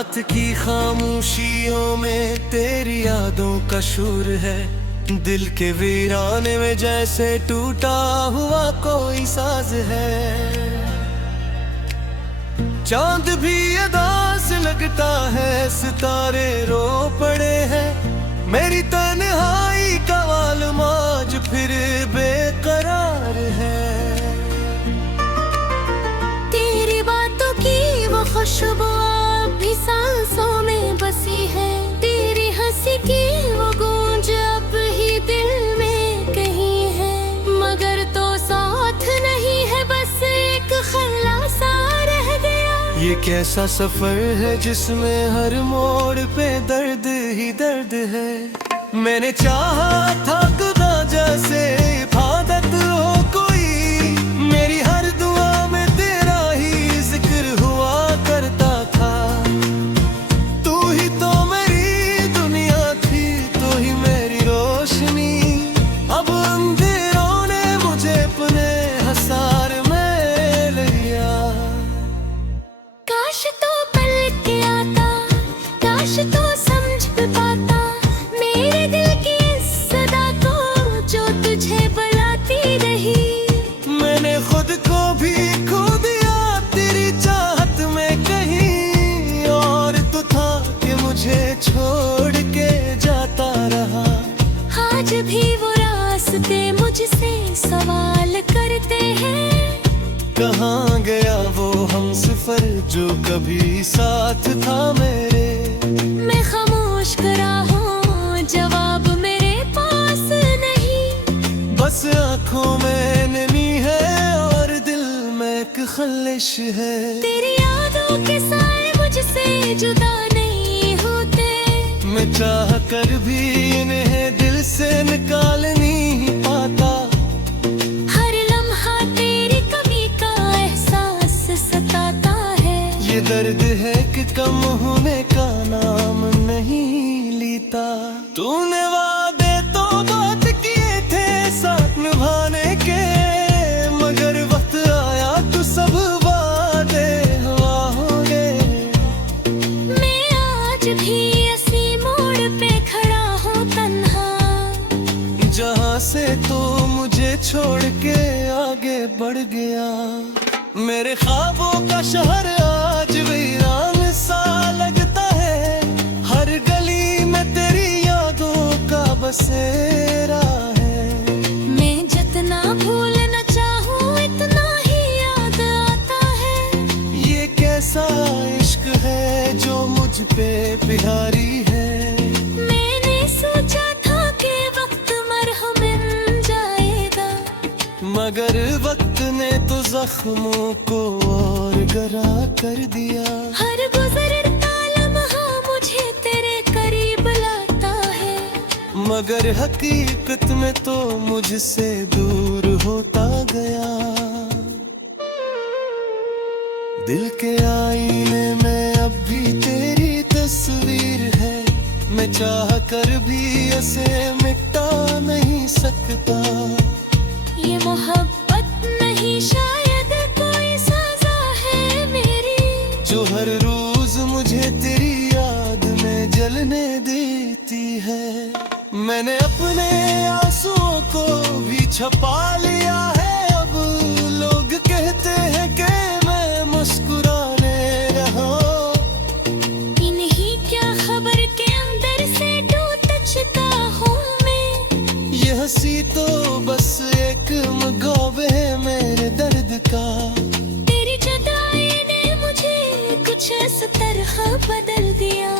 रात की खामोशियों में तेरी यादों का शोर है। दिल के वीराने में जैसे टूटा हुआ कोई साज है। चांद भी अदास लगता है, सितारे रो पड़े हैं। मेरी तन्हाई का आलम आज फिर बेकरार है। तेरी बातों की वो खुशबू भी सांसों में बसी है। तेरी हंसी की वो गूंज अब ही दिल में कहीं है। मगर तो साथ नहीं है, बस एक ख्याल सा रह गया। ये कैसा सफर है जिसमें हर मोड़ पे दर्द ही दर्द है। मैंने चाहा था खुदा जैसे इबादत हो कोई, मेरी हर दुआ में तेरा ही जिक्र हुआ करता था। तू ही तो मेरी दुनिया थी, तू ही मेरी रोशनी। अब अंधेरों ने मुझे अपने हसार में लिया। काश तो पलट के आता, काश तो समझ पाता मेरे दिल की इस सदा को जो तुझे बुलाती रही। मैंने खुद को भी खो दिया तेरी चाहत में कहीं, और तू था कि मुझे छोड़ के जाता रहा। आज भी वो रास्ते मुझसे सवाल करते हैं। कहाँ गया वो हमसफर जो कभी साथ था मेरे। मैं खामोश करा हूँ, जवाब मेरे पास नहीं। बस आंखों में नमी है और दिल में एक खलिश है। तेरी यादों के साए मुझसे जुदा नहीं होते। मैं चाह कर भी इन्हें दिल से निकाल नहीं पाता। हर लम्हा तेरी कमी का एहसास सताता है। ये दर्द है कि कम होने का नाम नहीं लेता। तूने वादे तो बात किए थे साथ निभाने के, मगर वक्त आया तो सब वादे हवा हो गए। मैं आज भी इसी मोड़ पे खड़ा हूँ तन्हा, जहाँ से तो मुझे छोड़ के आगे बढ़ गया। मेरे ख्वाबों का शहर आज वीरान सा लगता है। हर गली में तेरी यादों का बसेरा है। मैं जितना भूलना चाहूँ इतना ही याद आता है। ये कैसा इश्क है जो मुझ पे प्यारी है। मैंने सोचा था कि वक्त मरहम मिल जाएगा, मगर वक्त ने तो जख्मों को और गहरा कर दिया। हर गुजरता लम्हा मुझे तेरे करीब लाता है। मगर हकीकत में तो मुझसे दूर होता गया। दिल के आईने में अब भी तेरी तस्वीर है। मैं चाह कर भी इसे मिटा नहीं सकता। ये मोहब्बत नहीं शायद कोई सजा है मेरी, जो हर रोज मुझे तेरी याद में जलने देती है। मैंने अपने आंसुओं को भी छुपा लिया है। अब लोग कहते हैं कि मैं मुस्कुराने रहा। इन्हीं क्या खबर के अंदर से टूट चुका हूँ मैं। ये हंसी तो बस एक मुकाबले है मेरे दर्द का। तेरी जुदाई ने मुझे कुछ इस तरह बदल दिया।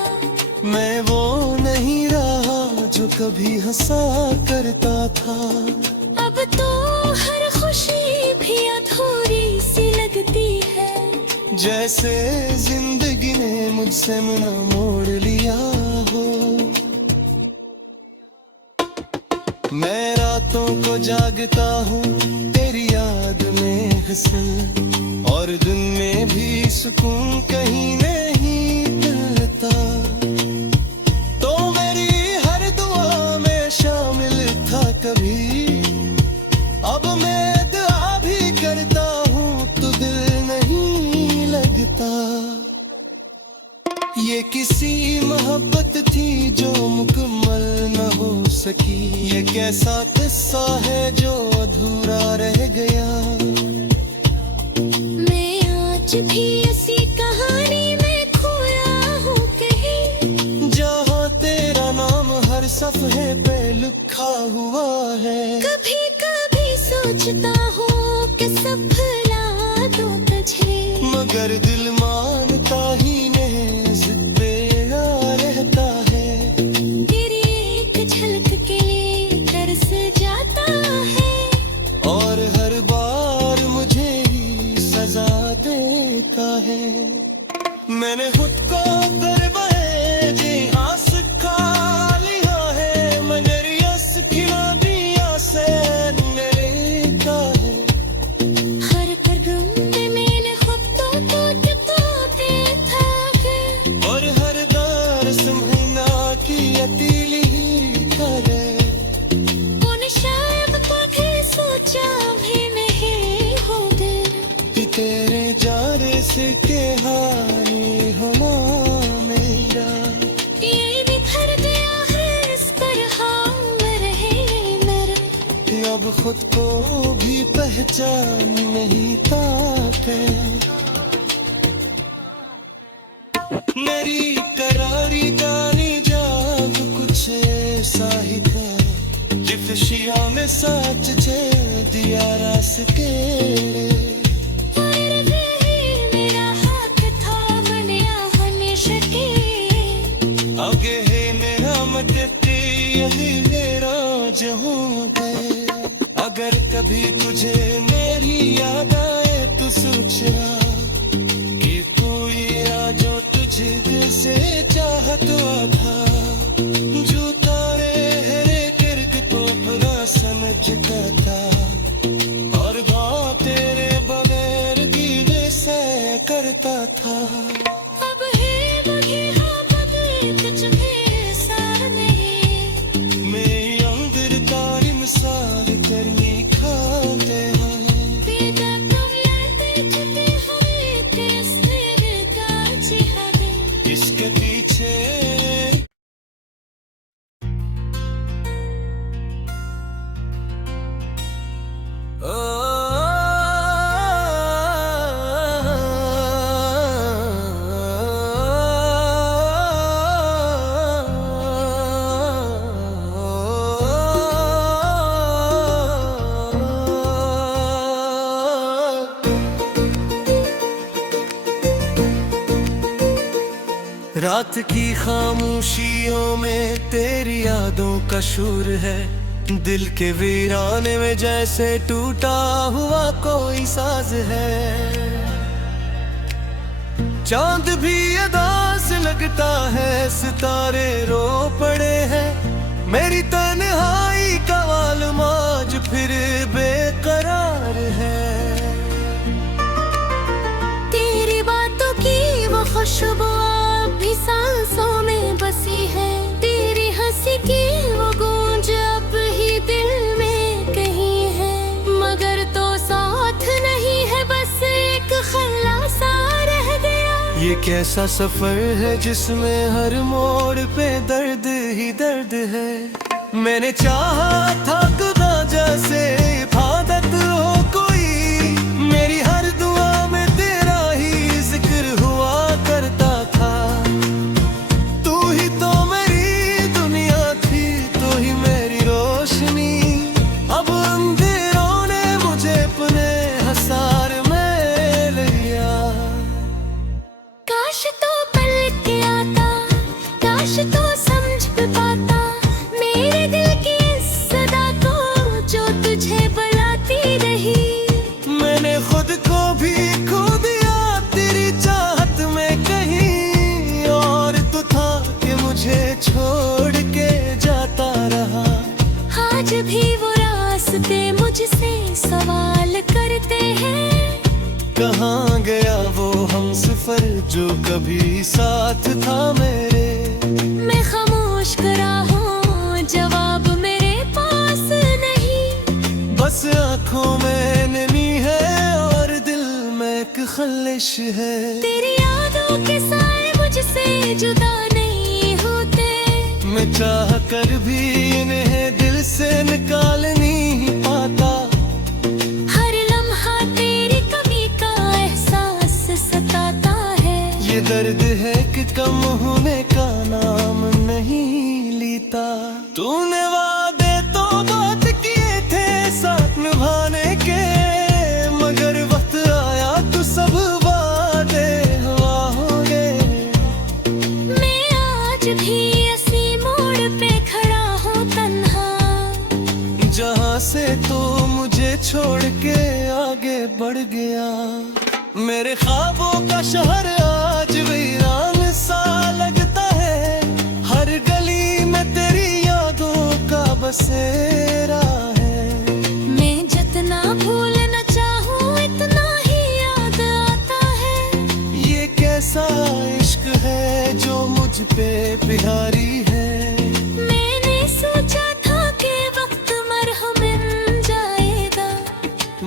मैं वो नहीं रहा जो कभी हंसा करता था। अब तो हर खुशी भी अधूरी सी लगती है। जैसे जिंदगी ने मुझसे मना मोड़ लिया हो। मैं रातों को जागता हूँ तेरी याद में हंस, और दिन में भी सुकून कहीं नहीं मिलता। तो मेरी हर दुआ में शामिल था कभी। अब मैं दुआ भी करता हूँ तो दिल नहीं लगता। ये मोहब्बत थी जो मुकम्मल न हो सकी। ये कैसा किस्सा है जो अधूरा रह गया। मैं आज भी ऐसी कहानी में खोया हूँ कहीं, जहाँ तेरा नाम हर सफ़े पे लिखा हुआ है। कभी कभी सोचता हूँ कि सफला दूँ तुझे, मगर दिल मानता ही नहीं, जिद पे आ रहता है। तेरी एक झलक के लिए तरस जाता है, और हर बार मुझे ही सजा देता है। मैंने खुद को करवाए जी आस खा लिया है, मगर यस खिला दिया से मेरे है। हर कदम में मैंने खुद को देखा है, और हर दर्स महीना की अतीली करे। कौन शायद कभी सोचा भी नहीं होगा कि तेरे जाने से के हानि हुआ मेरा। ये बिखर गया है इस तरह रहे मेरा, अब खुद को भी पहचान नहीं पाते। मेरी करारी गानी जाग कुछ ऐसा ही था, लिफ्शिया में साच छे दिया रास के। पर भी मेरा हाथ था बनिया हमेशा के, आगे है मेरा मदद यही मेरा जहाँ गए। अगर कभी तुझे मेरी याद आए तो सोचना कि कोई आ जो तुझे दिल से चाहत था। जो तारे हरे गिर्द तो बुरा समझता था, और भाव तेरे बगैर गिले से करता था। अब है वही हाँ बदले कुछ भी सार नहीं, मेरी अंदर तारी मिसाल करनी खाते हैं। बेटा तुम लाते जुटे हुए तेज तेरे कांच हवे, इसके पीछे रात की खामोशियों में तेरी यादों का शोर है। दिल के वीराने में जैसे टूटा हुआ कोई साज है। चांद भी अदास लगता है, सितारे रो पड़े हैं। मेरी तन्हाई का आलम आज फिर बेकरार है। तेरी बातों की वो खुशबू अब भी सांसों में बसी है, तेरी हंसी की वो गूंज अब ही दिल में कहीं है। मगर तो साथ नहीं है, बस एक ख्याल सा रह गया। ये कैसा सफर है जिसमें हर मोड़ पे दर्द ही दर्द है। मैंने चाहा था खुदा जैसे इबादत हो कोई, मेरी हर दुआ में तेरा ही जिक्र हुआ करता था। तू ही तो मेरी दुनिया थी, तू ही मेरी रोशनी। अब अंधेरों ने मुझे अपने हसार में लिया। काश तो पल के आता, काश तो समझ भी पाता मेरे दिल की इस सदा को जो तुझे बुलाती रही। मैंने खुद को भी खो दिया तेरी चाहत में कहीं, और तू था कि मुझे छोड़ के जाता रहा। आज भी वो रास्ते मुझसे सवाल करते हैं, कहाँ गया वो हमसफर जो कभी साथ था मेरे। मैं खामोश करा हूँ, जवाब मेरे पास नहीं। बस आँखों में नमी है और दिल में एक खलिश है। तेरी यादों के साए मुझसे जुदा नहीं कर भी इन्हें दिल से निकाल नहीं पाता। हर लम्हा तेरी कमी का एहसास सताता है। ये दर्द है कि कम होने का नाम नहीं लेता। तूने वादे तो बात किए थे साथ निभाने के, मगर वक्त आया तो सब वादे हुआ हो गए। मैं आज भी इसी मोड़ पे खड़ा हूँ तन्हा, जहाँ से तो मुझे छोड़ के आगे बढ़ गया। मेरे ख्वाबों का शहर आज वीरान सा लगता है। हर गली में तेरी यादों का बसेरा है। मैं जितना भूलना चाहूँ इतना ही याद आता है। ये कैसा इश्क है जो मुझ पे बिहारी है। मैंने सोचा था कि वक्त मरहम मिल जाएगा,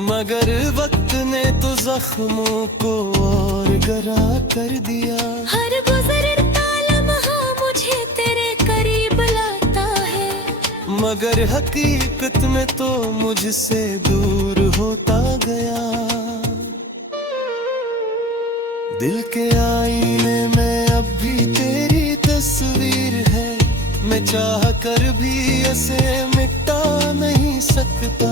मगर वक्त ने तो जख्मों को और गहरा कर दिया। हर गुजरता लम्हा मुझे तेरे करीब लाता है, मगर हकीकत में तो मुझसे दूर होता गया। दिल के आईने में अब भी तेरी तस्वीर है। मैं चाह कर भी इसे मिटा नहीं सकता।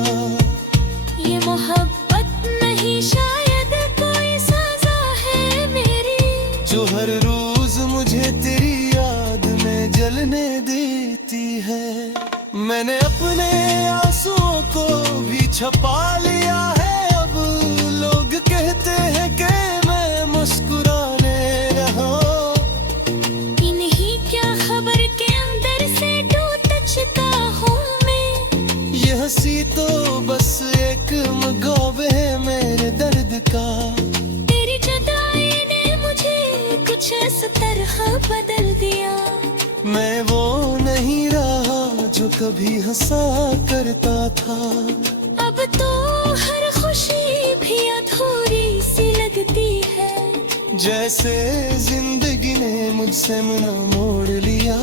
ये मोहब्बत नहीं शायद कोई सजा है मेरी, जो हर रोज मुझे तेरी याद में जलने देती है। मैंने अपने आंसुओं को भी छुपा लिया है। अब लोग कहते हैं कि मैं मुस्कुराने रहा। इन्हीं क्या खबर के अंदर से टूटता हूँ मैं। ये हंसी तो बस एक मुगाबे है मेरे दर्द का। तेरी जुदाई ने मुझे कुछ इस तरह बदल दिया। मैं वो नहीं रहा जो कभी हंसा करता था। अब तो हर खुशी भी अधूरी सी लगती है, जैसे जिंदगी ने मुझसे मना मोड़ लिया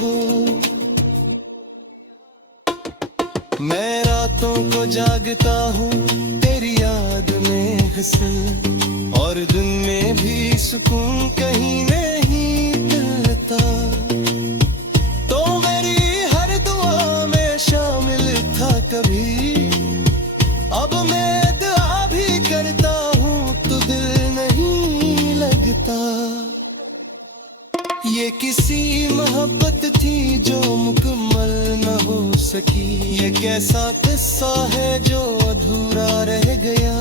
हो। मैं रातों को जागता हूँ तेरी याद में हंस, और दिन में भी सुकून कहीं नहीं मिलता। तो मेरी हर दुआ में शामिल था कभी। अब मैं दुआ भी करता हूँ तो दिल नहीं लगता। ये किसी मोहब्बत थी जो मुकम्मल न हो सकी। ये कैसा किस्सा है जो अधूरा रह गया।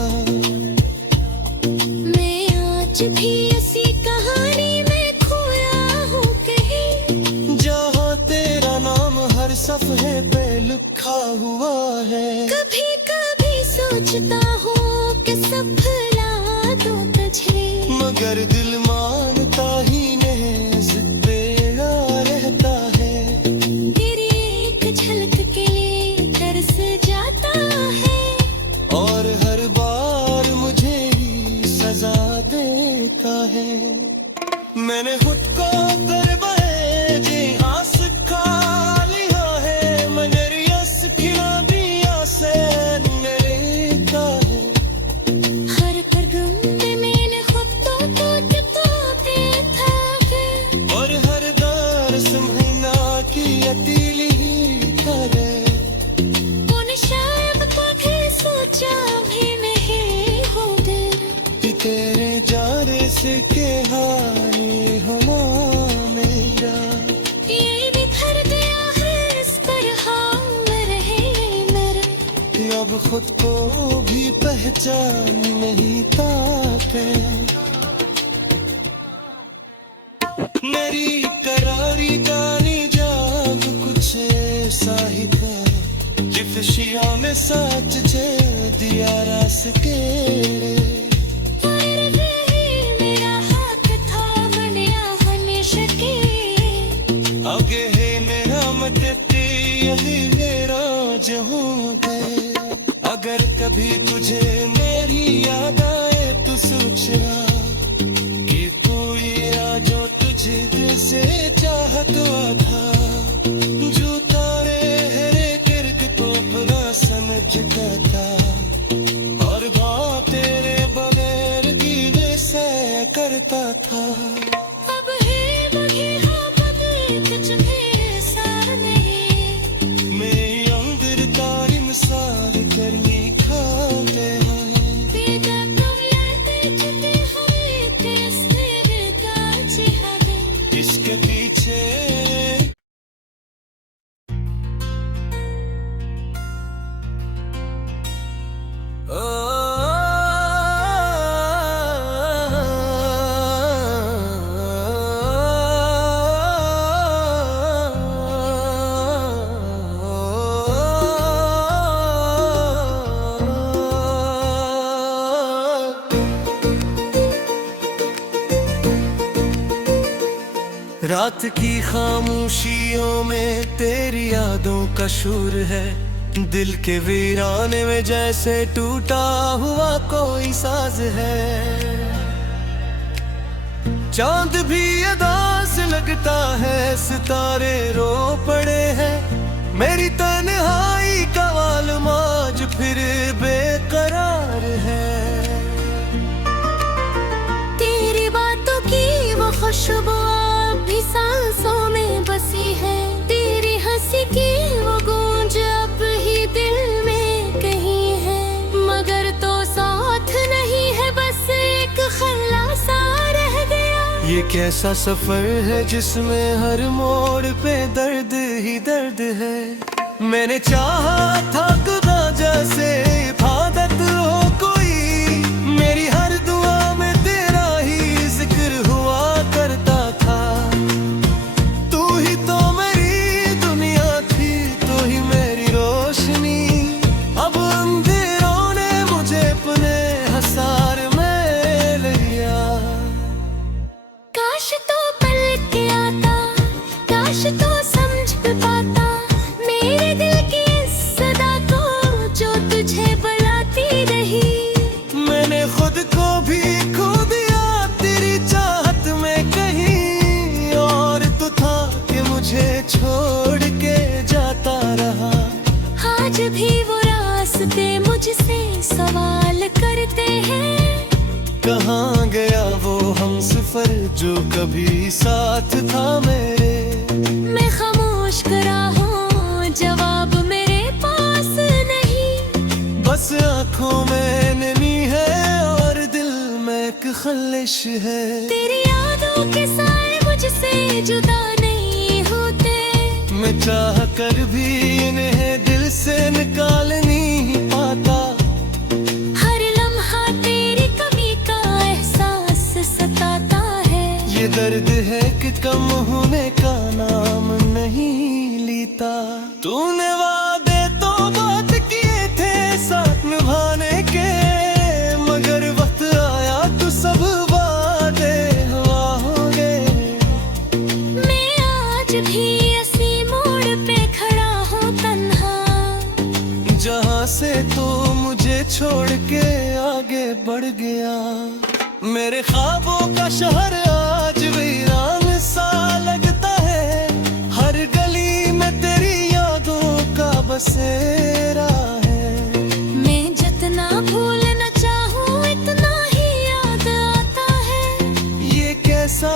मैं आज भी इसी कहानी में खोया हूँ कहीं, जहाँ तेरा नाम हर सफ़े पे लिखा हुआ है। कभी कभी सोचता हूँ कि सफला दूँ तुझे, मगर दिल मानता ही नहीं, जिद पे अड़ा रहता है। तेरी एक झलक के लिए तरस जाता है, और हर बार मुझे ही सजा देता है। मैंने खुद को करवाए जी आस खा लिया है, मगर यस खिला दिया से नरेता है। हर कदम पे मैंने खुद को तोते था फिर, और हर दर्स महीना की अतीली ही करे। कौन शायद कभी सोचा भी नहीं हो दिल, कि तेरे जाने से के हानि होना मेरा। ये बिखर गया है इस तरह रहे मेरे। अब खुद को भी पहचान नहीं पाते। मेरी करारी गानी जाग कुछ ऐसा ही था, जिफ्शिया में साच छे दिया रास के। पर मेरा हाथ था बनिया हमेशा के, आगे है मेरा मत यही मेरा जहूँ गए। अगर कभी तुझे मेरी याद आए तो सोचना कि कोई जो तुझे दिल से चाहता था, जो रात की खामोशियों में तेरी यादों का शोर है, दिल के वीराने में जैसे टूटा हुआ कोई साज है। चांद भी अदास लगता है, सितारे रो पड़े हैं, मेरी तन्हाई का आलम आज फिर बेकरार है। तेरी बातों की वो खुशबू अब भी सांसों में बसी है, तेरी हंसी की वो गूंज अब ही दिल में कहीं है, मगर तो साथ नहीं है, बस एक ख्याल सा रह गया। ये कैसा सफर है जिसमें हर मोड़ पे दर्द ही दर्द है। मैंने चाहा था खुदा जैसे इबादत हो कोई, मेरी हर दुआ में तेरा ही जिक्र हुआ करता था। तू ही तो मेरी दुनिया थी, तू ही मेरी रोशनी, अब अंधेरों ने मुझे अपने हसार में लिया। काश तो पलट के आता, काश तो समझ पाता मेरे दिल की इस सदा को जो तुझे बुलाती रही। मैंने खुद को भी खो दिया तेरी चाहत में कहीं, और तू था कि मुझे छोड़ के जाता रहा। आज भी वो रास्ते मुझसे सवाल करते हैं, कहाँ गया वो हमसफर जो कभी साथ था मेरे। मैं खामोश करा हूँ, जवाब मेरे पास नहीं, बस आंखों में नमी है और दिल में एक खलिश है। तेरी यादों के साए मुझसे जुदा नहीं होते, मैं चाह कर भी इन्हें दिल से निकाल नहीं पाता। हर लम्हा तेरी कमी का एहसास सताता है, ये दर्द है कि कम होने का नाम नहीं लेता। तूने वादे तो बात किए थे साथ निभाने के, मगर वक्त आया तो सब वादे हवा हो गए। मैं आज भी इसी मोड़ पे खड़ा हूँ तन्हा, जहाँ से तो मुझे छोड़ के आगे बढ़ गया। मेरे ख्वाबों का शहर आज वीरान सा लगता है, हर गली में तेरी यादों का बसेरा है। मैं जितना भूलना चाहूँ इतना ही याद आता है। ये कैसा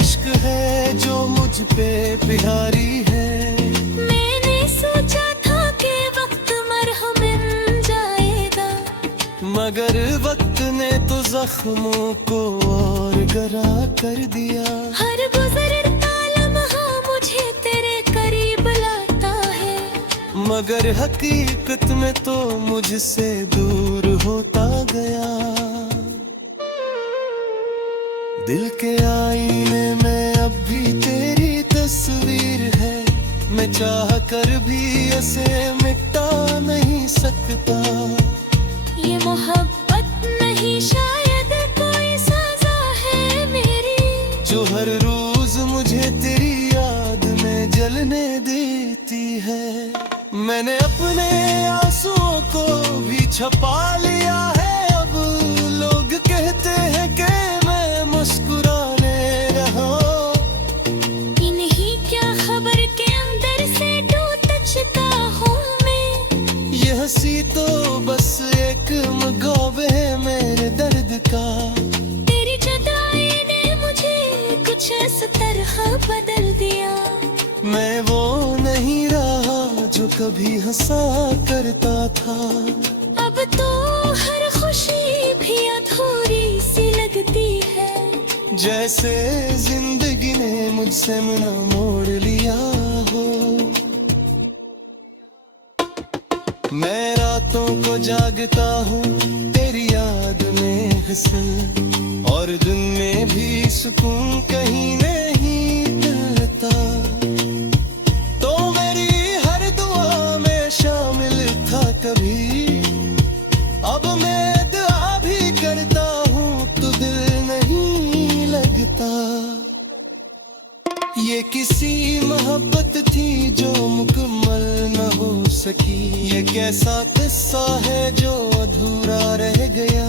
इश्क है जो मुझ पे प्यारी है। मैंने सोचा था कि वक्त मरहम मिल जाएगा, मगर वक्त ने तो जख्मों को और गहरा कर दिया। हर गुजरता लम्हा मुझे तेरे करीब लाता है, मगर हकीकत में तो मुझसे दूर होता गया। दिल के आईने में अब भी तेरी तस्वीर है, मैं चाह कर भी इसे मिटा नहीं सकता। ये मोहब्बत नहीं शायद कोई सजा है मेरी, जो हर रोज मुझे तेरी याद में जलने देती है। मैंने अपने आंसुओं को भी छपा लिया है, अब लोग कहते हैं कि मैं मुस्कुराने रहा। इन्हीं क्या खबर के अंदर से टूट चुका हूँ मैं, ये हंसी तो बस एक मुकाबले है मेरे दर्द का। तेरी जुदाई ने मुझे कुछ इस तरह बदल दिया। मैं वो नहीं रहा जो कभी हंसा करता था। अब तो हर खुशी भी अधूरी सी लगती है, जैसे जिंदगी ने मुझसे मना मोड़ लिया हो। मैं रातों को जागता हूँ तेरी याद में हंस, और दिन में भी सुकून कहीं नहीं मिलता। तो मेरी हर दुआ में शामिल था कभी, अब मैं दुआ भी करता हूँ तो दिल नहीं लगता। ये मोहब्बत थी जो मुकम्मल न हो सकी। ये कैसा किस्सा है जो अधूरा रह गया।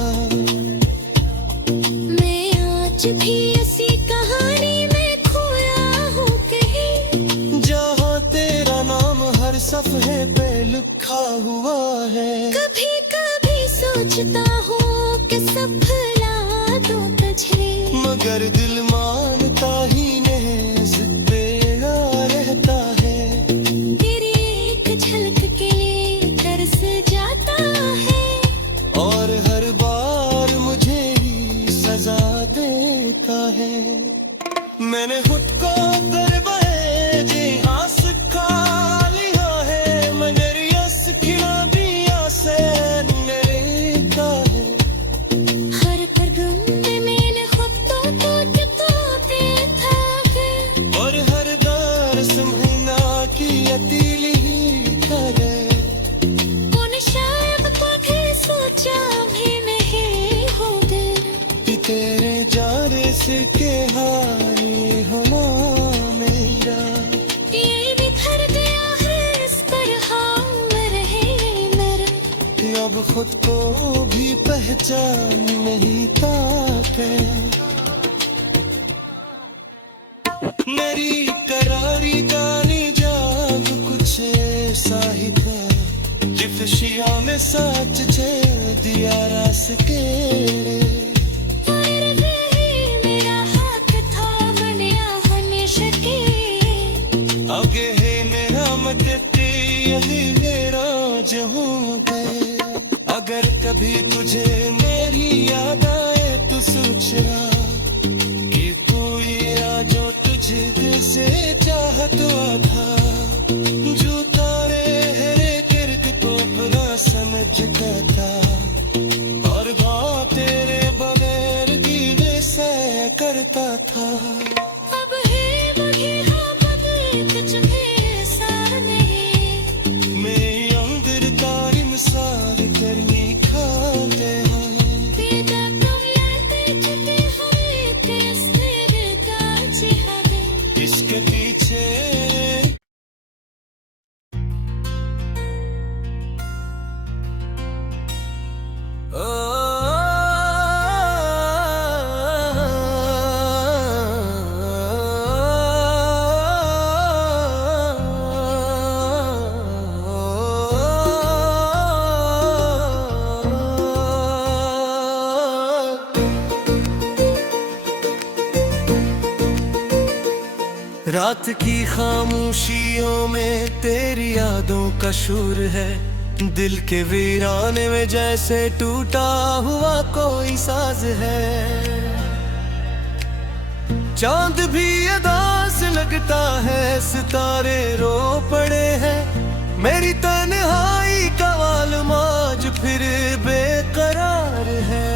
मैं आज भी ऐसी कहानी में खोया हूँ कहीं, जहाँ तेरा नाम हर सफ़े पे लिखा हुआ है। कभी कभी सोचता हूँ कि सफला दूँ तुझे, मगर दिल मानता ही नहीं, जिद पे आ रहता है। तेरी एक झलक के लिए तरस जाता है, और हर बार मुझे ही सजा देता है। मैंने खुद को करवाए जी आस खा लिया है, मगर यस खिला दिया से नरेगा है। हर कदम में मैंने खुद को तोते था और हर दर्स महीना की अतीली ही करे। कौन शायद कभी सोचा भी नहीं होगा कि तेरे जाने से के हारी होना मेरा। ये बिखर गया है इस तरह रहे मेरे, अब खुद को भी पहचान नहीं पाते। मेरी करारी गानी जाग कुछ ऐसा ही था, लिफ्शिया में सच छे दिया रास के। मेरा हाथ था बनिया हमेशा के, आगे है मेरा मदद यही मेरा जहूँ गए। अगर कभी तुझे मेरी याद आए तो सोचना कि कोई आ जो तुझे दिल से चाहत था। जो तारे हरे गिर्द को बुरा समझता था, और भाव तेरे बगैर कीड़े से करता था। अब है वही हाँ बदले कुछ भी ऐसा नहीं। मेरी अंदर तारी मिसाल करनी खाते हैं। बेटा तुम लाते चुके हुए कैसे बेकार जिहादे, इसके पीछे रात की खामोशियों में तेरी यादों का शोर है। दिल के वीराने में जैसे टूटा हुआ कोई साज है। चांद भी अदास लगता है, सितारे रो पड़े हैं। मेरी तन्हाई का आलम आज फिर बेकरार है।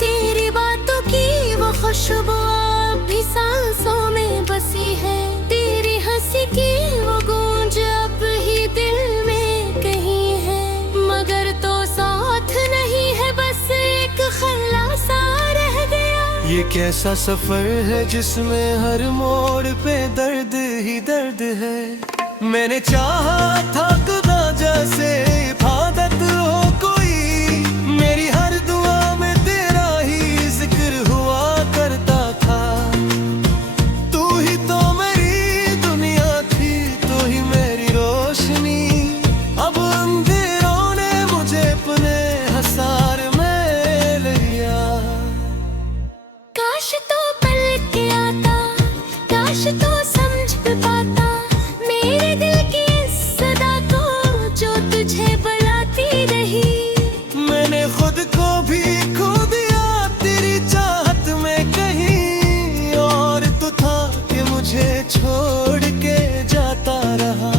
तेरी बातों की वो खुशबू अब भी सांसों में बसी है। तेरी हंसी की वो गूंज अब ही दिल में कहीं है, मगर तो साथ नहीं है, बस एक खल्ला सा रह गया। ये कैसा सफर है जिसमें हर मोड़ पे दर्द ही दर्द है। मैंने चाहा था खुदा जैसे इबादत हो कोई, मेरी हर दुआ में तेरा ही जिक्र हुआ करता था। तू ही तो मेरी दुनिया थी, तू ही मेरी रोशनी। अब अंधेरों ने मुझे अपने हसार में लिया। काश तो पल के आता, काश तो समझ पाता मेरे दिल की इस सदा को जो तुझे बुलाती रही। मैंने खुद को भी खो दिया तेरी चाहत में कहीं, और तू था कि मुझे छोड़ के जाता रहा।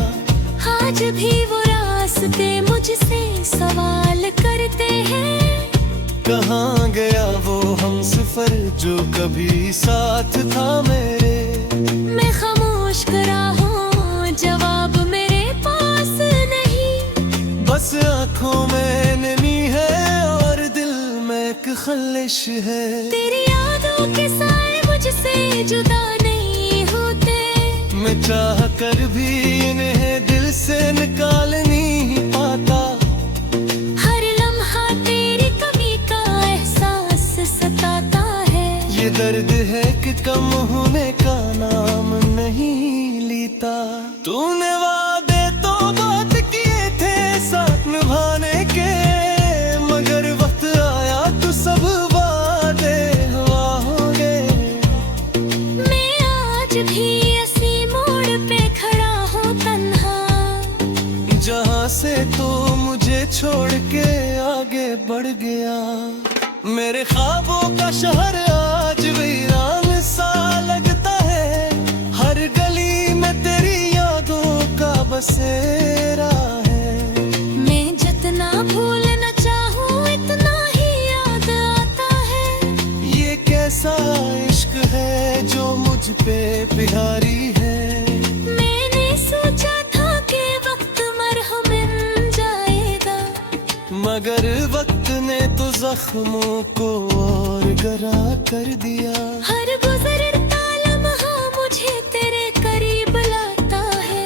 आज भी वो रास्ते मुझसे सवाल करते हैं। कहाँ गया वो हमसफर जो कभी साथ था मेरे। मैं खामोश करा हूँ, जवाब मेरे पास नहीं। बस आँखों में नमी है और दिल में एक खलिश है। तेरी यादों के साए मुझसे जुदा नहीं कर भी इन्हें दिल से निकाल नहीं पाता। हर लम्हा तेरी कमी का एहसास सताता है। ये दर्द है कि कम होने का नाम नहीं लेता। तूने वादे तो बात किए थे साथ निभाने के, मगर वक्त आया तो सब वादे हवा हो गए। मैं आज भी इसी मोड़ पे खड़ा हूँ तन्हा, जहाँ से तो मुझे छोड़ के आगे बढ़ गया। मेरे ख्वाबों का शहर आज वीरान सा लगता है। हर गली में तेरी यादों का बसेरा है। मैं जितना भूलना चाहूँ इतना ही याद आता है। ये कैसा इश्क है जो मुझ पे बिहारी है। मैंने सोचा था कि वक्त मरहम मिल जाएगा, मगर वक्त ने तो जख्मों को और गहरा कर दिया। हर गुजरता लम्हा मुझे तेरे करीब लाता है,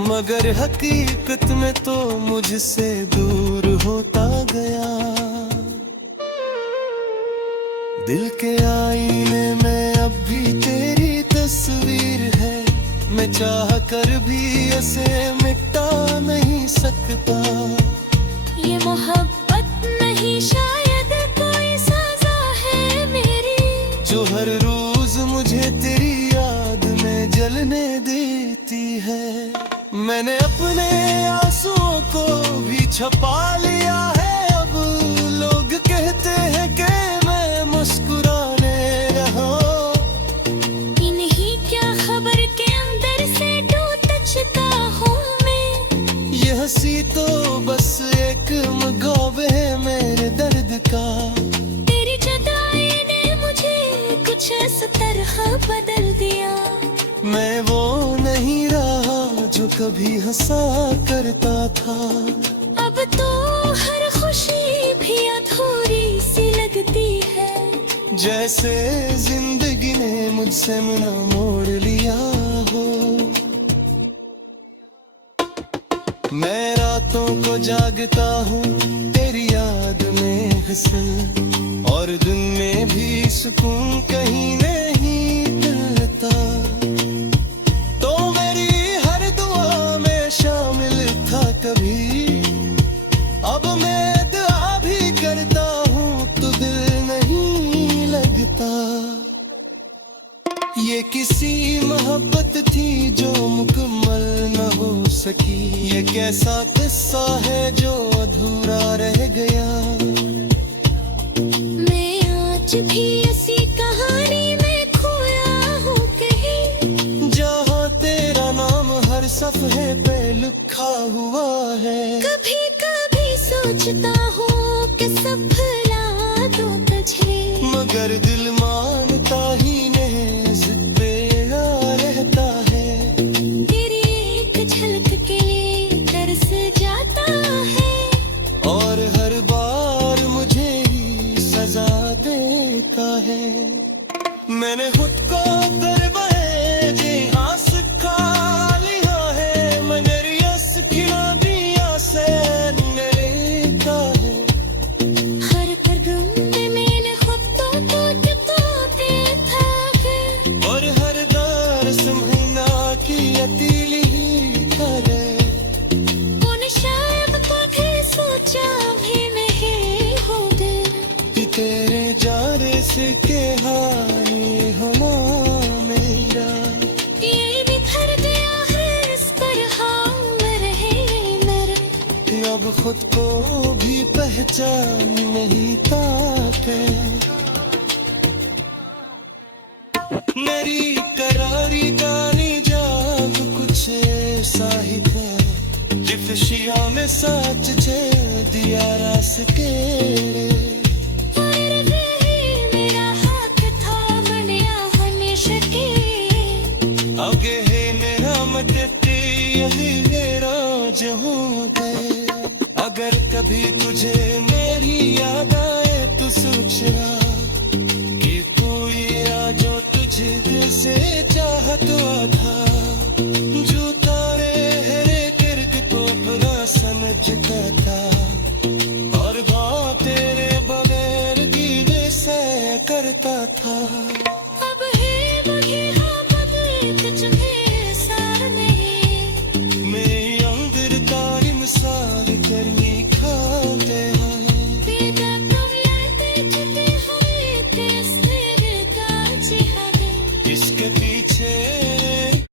मगर हकीकत में तो मुझसे दूर होता गया। दिल के आईने में अब भी तेरी तस्वीर है। मैं चाह कर भी इसे मिटा नहीं सकता। ये मोहब्बत नहीं शायद कोई सजा है मेरी, जो हर रोज मुझे तेरी याद में जलने देती है। मैंने अपने आंसुओं को भी छुपा लिया है। अब लोग कहते हैं कि मैं मुस्कुराने रहा। इन्हीं क्या खबर के अंदर से टूट चुका हूँ मैं। ये हंसी तो बस एक मुकाबले है मेरे दर्द का। तेरी जुदाई ने मुझे कुछ इस तरह बदल दिया। मैं वो नहीं रहा जो कभी हंसा करता था। अब तो हर खुशी भी अधूरी सी लगती है। जैसे जिंदगी ने मुझसे मना मोड़ लिया हो। मैं रातों को जागता हूँ तेरी याद में हंस, और दिन में भी सुकून कहीं नहीं मिलता। तो मेरी हर दुआ में शामिल था कभी। अब मैं दुआ भी करता हूँ तो दिल नहीं लगता। ये किसी मोहब्बत थी जो मुकम्मल न हो सकी। ये कैसा किस्सा है जो अधूरा रह गया। मैं आज भी इसी कहानी में खोया हूँ कहीं, जहाँ तेरा नाम हर सफ़े पे लिखा हुआ है। कभी कभी सोचता हूँ कि सफला दूँ तुझे, मगर दिल मानता ही नहीं, जिद पे आ रहता है। तेरी एक झलक के लिए तरस जाता है, और हर बार मुझे ही सजा देता है। मैंने खुद को करवाए जी आस खा लिया है, मगर यस खिला दिया से नरेता है। हर कदम में मैंने खुद को देखा है, और हर दर्स महीना की अतीली ही करे। कौन शायद कभी सोचा भी नहीं होगा कि तेरे जाने से के हानि होना मेरा। ये बिखर गया है इस तरह रहे मेरे। अब खुद को भी पहचान नहीं पाते। मेरी करारी गानी जाग कुछ ऐसा ही था। लिफ्शिया में साच छे दिया रास के। मेरा हाथ था बनिया हमेशा के। आगे है मेरा मदद यही मेरा जहाँ गए। अगर कभी तुझे मेरी याद आए तो सोचना कि कोई आ जो तुझे दिल से चाह तो